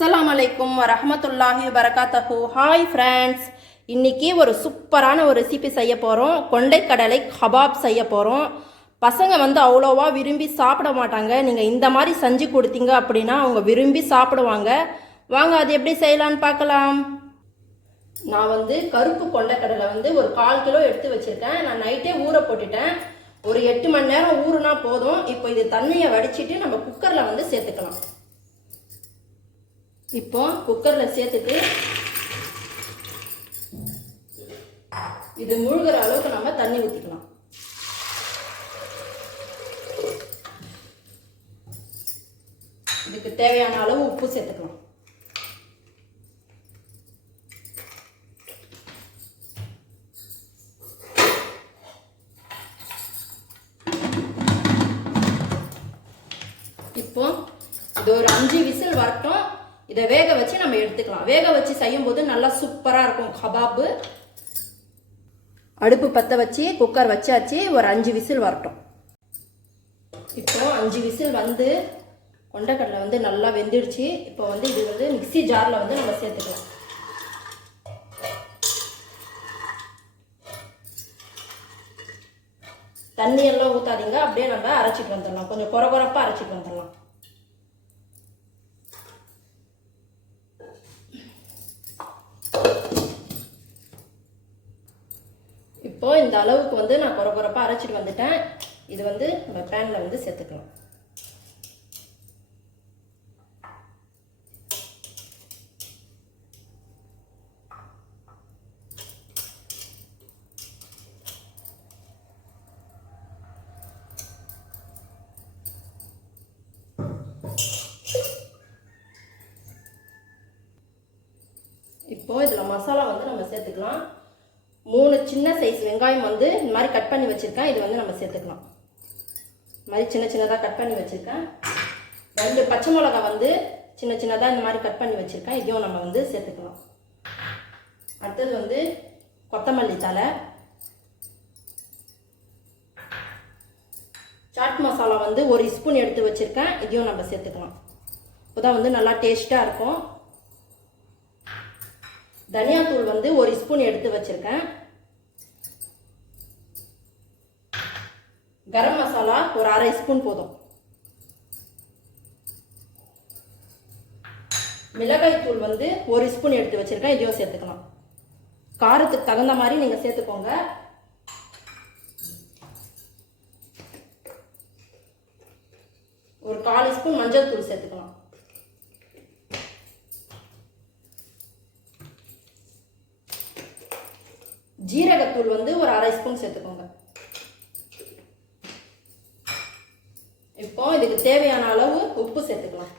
அஸ்ஸலாம் அலைக்கும் வரமத்துல்லாஹி வரகாத்தஹு ஹாய் ஃப்ரெண்ட்ஸ் இன்னைக்கு ஒரு சூப்பரான ஒரு ரெசிபி செய்ய போகிறோம் கொண்டைக்கடலை கபாப் செய்ய போகிறோம் பசங்க வந்து அவ்வளோவா விரும்பி சாப்பிட மாட்டாங்க. நீங்கள் இந்த மாதிரி செஞ்சு கொடுத்தீங்க அப்படின்னா அவங்க விரும்பி சாப்பிடுவாங்க. வாங்க அது எப்படி செய்யலான்னு பார்க்கலாம். நான் வந்து கருப்பு கொண்டைக்கடலை வந்து ஒரு கால் கிலோ எடுத்து வச்சுருக்கேன். நான் நைட்டே ஊற போட்டுட்டேன். ஒரு எட்டு மணி நேரம் ஊறுனா போதும். இப்போ இது தண்ணியை வடிச்சிட்டு நம்ம குக்கரில் வந்து சேர்த்துக்கலாம். இப்போ குக்கரில் சேர்த்துட்டு இது முழுகிற அளவுக்கு நம்ம தண்ணி ஊற்றிக்கலாம் இதுக்கு தேவையான அளவு உப்பு சேர்த்துக்கலாம். இப்போ இது ஒரு அஞ்சு விசில் வரட்டும். இதை வேக வச்சு நம்ம எடுத்துக்கலாம். வேக வச்சு செய்யும்போது நல்லா சூப்பராக இருக்கும். கபாபு அடுப்பு பற்ற வச்சு குக்கர் வச்சாச்சு. ஒரு அஞ்சு விசில் வரட்டும். இப்போ அஞ்சு விசில் வந்து கொண்டக்கடலை வந்து நல்லா வெந்துடுச்சு. இப்போ வந்து இது வந்து மிக்ஸி ஜாரில் வந்து நம்ம சேர்த்துக்கலாம். தண்ணியெல்லாம் ஊற்றாதீங்க அப்படியே நம்ம அரைச்சிட்டு வந்துடலாம். கொஞ்சம் குறை குறப்பாக அரைச்சிட்டு வந்துடலாம். இப்போ இந்த அளவுக்கு வந்து நான் குறை குறைப்பாக அரைச்சிட்டு வந்துட்டேன். இது வந்து நம்ம பேனில் வந்து சேர்த்துக்கலாம். இப்போ இதில் மசாலா வந்து நம்ம சேர்த்துக்கலாம். மூணு சின்ன சைஸ் வெங்காயம் வந்து இந்த மாதிரி கட் பண்ணி வச்சுருக்கேன். இது வந்து நம்ம சேர்த்துக்கலாம். இந்த மாதிரி சின்ன சின்னதாக கட் பண்ணி வச்சுருக்கேன். ரெண்டு பச்சை மிளகா வந்து சின்ன சின்னதாக இந்த மாதிரி கட் பண்ணி வச்சுருக்கேன். இதையும் நம்ம வந்து சேர்த்துக்கலாம். அடுத்தது வந்து கொத்தமல்லி தலை சாட் மசாலா வந்து ஒரு ஸ்பூன் எடுத்து வச்சுருக்கேன். இதையும் நம்ம சேர்த்துக்கலாம். இப்போதான் வந்து நல்லா டேஸ்ட்டாக இருக்கும். தனியாத்தூள் வந்து ஒரு ஸ்பூன் எடுத்து வச்சுருக்கேன். கரம் மசாலா ஒரு அரை ஸ்பூன் போதும். மிளகாய் தூள் வந்து ஒரு ஸ்பூன் எடுத்து வச்சுருக்கேன் இதையும் சேர்த்துக்கலாம். காரத்துக்கு தகுந்த மாதிரி நீங்கள் சேர்த்துக்கோங்க. ஒரு கால் ஸ்பூன் மஞ்சள் தூள் சேர்த்துக்கலாம். ஜீரகத்தூள் வந்து ஒரு அரை ஸ்பூன் சேர்த்துக்கோங்க. இப்போ இதுக்கு தேவையான அளவு உப்பு சேர்த்துக்கலாம்.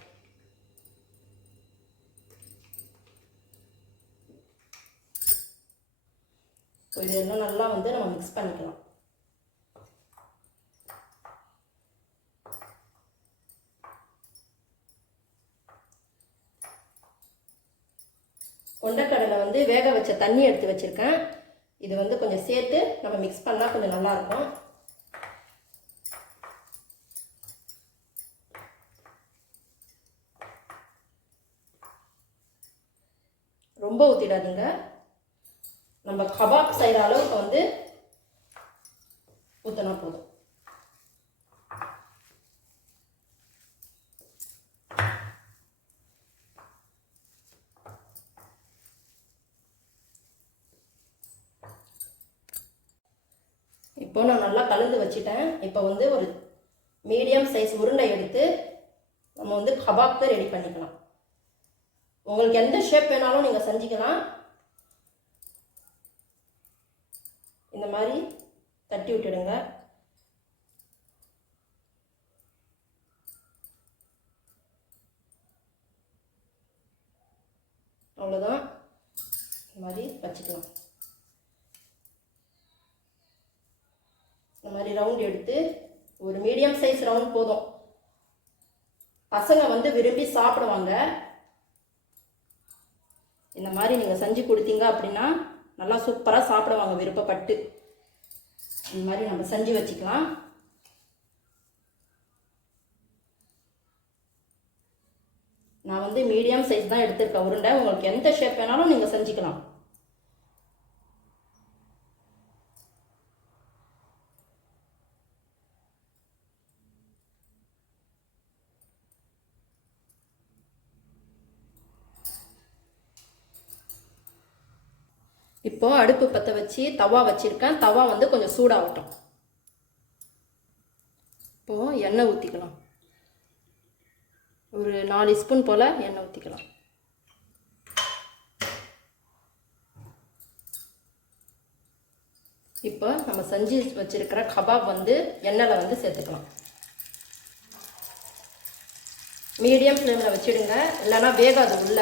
இது இன்னும் நல்லா வந்து நம்ம மிக்ஸ் பண்ணிக்கலாம். கொண்டக்கடலை வந்து வேக வச்ச தண்ணி எடுத்து வச்சுருக்கேன். இது வந்து கொஞ்சம் சேர்த்து நம்ம மிக்ஸ் பண்ணால் கொஞ்சம் நல்லாயிருக்கும் இருக்கும் ரொம்ப ஊற்றிடாதீங்க நம்ம கபாப் செய்கிற அளவுக்கு வந்து ஊற்றினா போதும். இப்போ நான் நல்லா கலந்து வச்சுட்டேன். இப்போ வந்து ஒரு மீடியம் சைஸ் உருண்டை எடுத்து நம்ம வந்து கபாப்க்கு ரெடி பண்ணிக்கலாம். உங்களுக்கு எந்த ஷேப் வேணாலும் நீங்கள் செஞ்சுக்கலாம். இந்த மாதிரி தட்டி விட்டுடுங்க. அவ்வளோதான் இந்த மாதிரி வச்சுக்கலாம். இந்த மாதிரி ரவுண்ட் எடுத்து ஒரு மீடியம் சைஸ் ரவுண்ட் போதும். பசங்க வந்து விரும்பி சாப்பிடுவாங்க. இந்த மாதிரி நீங்கள் செஞ்சு கொடுத்தீங்க அப்படின்னா நல்லா சூப்பராக சாப்பிடுவாங்க விருப்பப்பட்டு. இந்த மாதிரி நம்ம செஞ்சு வச்சுக்கலாம். நான் வந்து மீடியம் சைஸ் தான் எடுத்திருக்கேன். உருண்டை. உங்களுக்கு எந்த ஷேப் வேணாலும் நீங்கள் செஞ்சுக்கலாம். இப்போ அடுப்பு பற்ற வச்சு தவா வச்சிருக்கேன். தவா வந்து கொஞ்சம் சூடாகட்டும். இப்போ எண்ணெய் ஊற்றிக்கலாம் ஒரு நாலு ஸ்பூன் போல் எண்ணெய் ஊற்றிக்கலாம் இப்போ நம்ம செஞ்சு வச்சிருக்கிற கபாப் வந்து எண்ணெயில் வந்து சேர்த்துக்கலாம். மீடியம் ஃப்ளேமில் வச்சிடுங்க. இல்லைன்னா வேகாது உள்ள.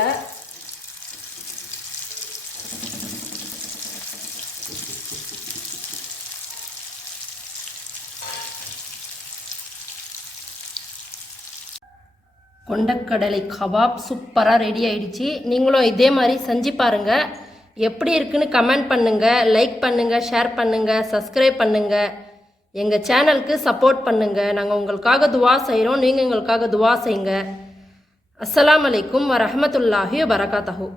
கொண்டக்கடலை கபாப் சூப்பராக ரெடி ஆயிடுச்சு. நீங்களும் இதே மாதிரி செஞ்சு பாருங்கள் எப்படி இருக்குன்னு கமெண்ட் பண்ணுங்கள் லைக் பண்ணுங்கள் ஷேர் பண்ணுங்கள் சப்ஸ்கிரைப் பண்ணுங்கள் எங்கள் சேனலுக்கு சப்போர்ட் பண்ணுங்கள் நாங்கள் உங்களுக்காக துவா செய்கிறோம் நீங்கள் எங்களுக்காக துவா செய்யுங்க. அஸ்லாம் அலைக்கும் வரமத்துல்லாஹி வரகாத்தஹூ